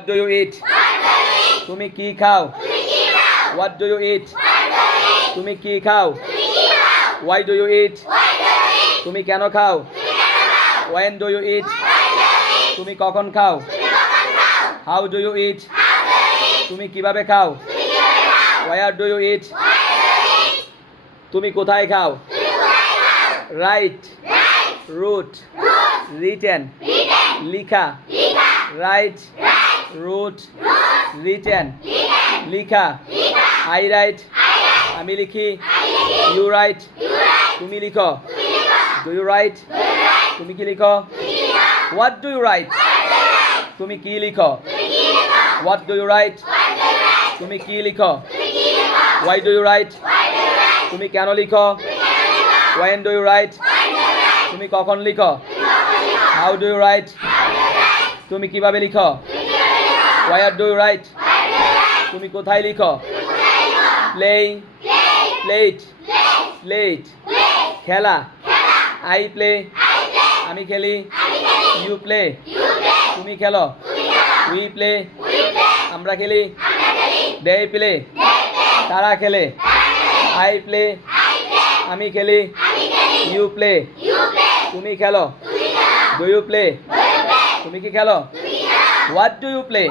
What do you eat তুমি কি খাও? হোয়াট ডু ইউ ইট তুমি কি খাও? ওয়াই ডু ইউ ইট তুমি কেন খাও? ওয়েন ডু ইউ ইট তুমি কখন খাও? হাউ ডু ইউ ইট তুমি কীভাবে খাও? ওয়ার ডু ইউ ইট তুমি কোথায় খাও? রাইট রুট রিটেন লিখা রাইট রুট রিটেন লিখা আই রাইট আমি লিখি ইউ রাইট তুমি লিখো ডু ইউ রাইট তুমি কি লিখো হোয়াট ডু ইউ রাইট তুমি কি লিখো হোয়াট ডু ইউ রাইট তুমি কি লিখো ওয়াই ডু ইউ রাইট তুমি কেন লিখো ওয়েন ডু ইউ রাইট তুমি কখন লিখো হাউ ডু ইউ রাইট তুমি কীভাবে লিখো ওয়ার ডু রাইট তুমি কোথায় লিখো? প্লেইং প্লেট প্লেট খেলা। আই প্লে আমি খেলি। ইউ প্লে তুমি খেলো। উই প্লে আমরা খেলি। দে প্লে তারা খেলে। আই প্লে আমি খেলি। ইউ প্লে তুমি খেলো। ডু ইউ প্লে তুমি কি খেলো? হোয়াট ডু ইউ প্লে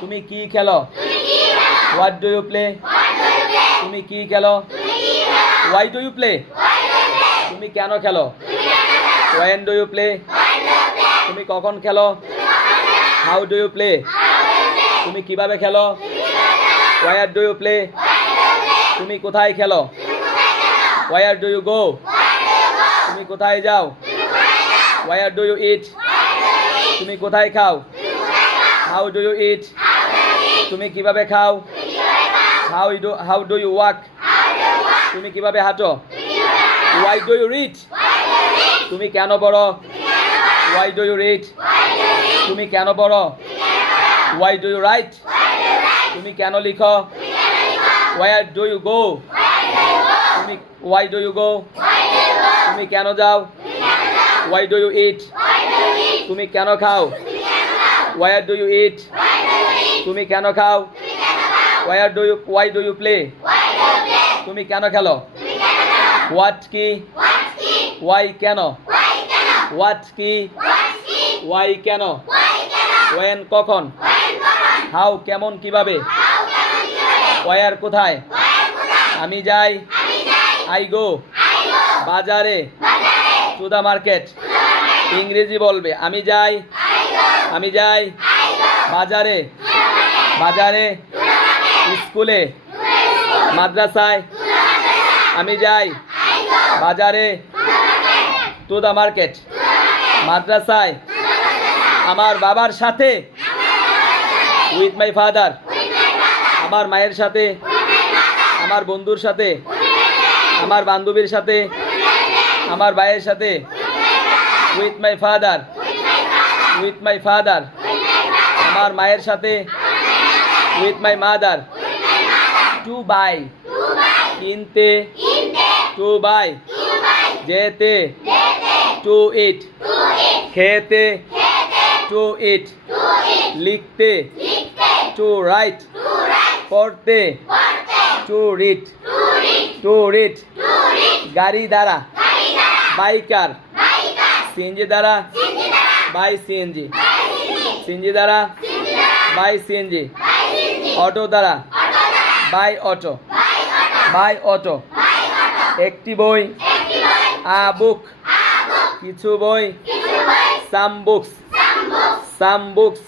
তুমি কি খেলো? হোয়াট ডু ইউ প্লে তুমি কি খেলো? ওয়াই ডু ইউ প্লে তুমি কেন খেলো? ওয়েন ডু ইউ প্লে তুমি কখন খেলো? হাউ ডু ইউ প্লে তুমি কীভাবে খেলো? ওয়ার ডু ইউ প্লে তুমি কোথায় খেলো? ওয়ার ডু ইউ গো তুমি কোথায় যাও? ওয়ার ডু ইউ ইট তুমি কোথায় খাও? হাউ ডু ইউ ইট তুমি কীভাবে খাও? How do how do you walk তুমি কীভাবে হাঁটো? ওয়াই ডু ইউ রিড তুমি কেন বড় ওয়াই ডু ইউ রিড তুমি কেন পড়ো? ওয়াই ডু ইউ রাইট তুমি কেন লিখো? ওয়ার ডু ইউ গো তুমি ওয়াই ডু ইউ গো তুমি কেন যাও? ওয়াই ডু ইউ ইট তুমি কেন খাও? ওয়ার ডু ইউ ইট তুমি কেন খাও? Where do you why do you play তুমি কেন খেলো? হোয়াট কি? ওয়াই কেন? হোয়াট কি? ওয়াই কেন? ওয়েন কখন? হাউ কেমন কীভাবে? ওয়ার কোথায়? আমি যাই। আই গো বাজারে টু দ্য মার্কেট ইংরেজি বলবে, আমি যাই। আমি যাই বাজারে বাজারে, স্কুলে, মাদ্রাসায়, আমি যাই, বাজারে টু দ্য মার্কেট, মাদ্রাসায়, আমার বাবার সাথে উইথ মাই ফাদার আমার মায়ের সাথে, আমার বন্ধুর সাথে, আমার বান্ধবীর সাথে, আমার ভাইয়ের সাথে with my father with my father আমার মায়ের সাথে with my mother to buy কিনতে টু বাই যেতে টু ইট খেতে টু ইট লিখতে টু রাইট পড়তে টু রিড টু রিড গাড়ি দ্বারা বাইকার সিএনজি দ্বারা বাই সিএনজি সিএনজি দ্বারা বাই সিএনজি অটো দ্বারা? By auto. By auto. একটি বই। A book. কিছু বই। Some books. Some books.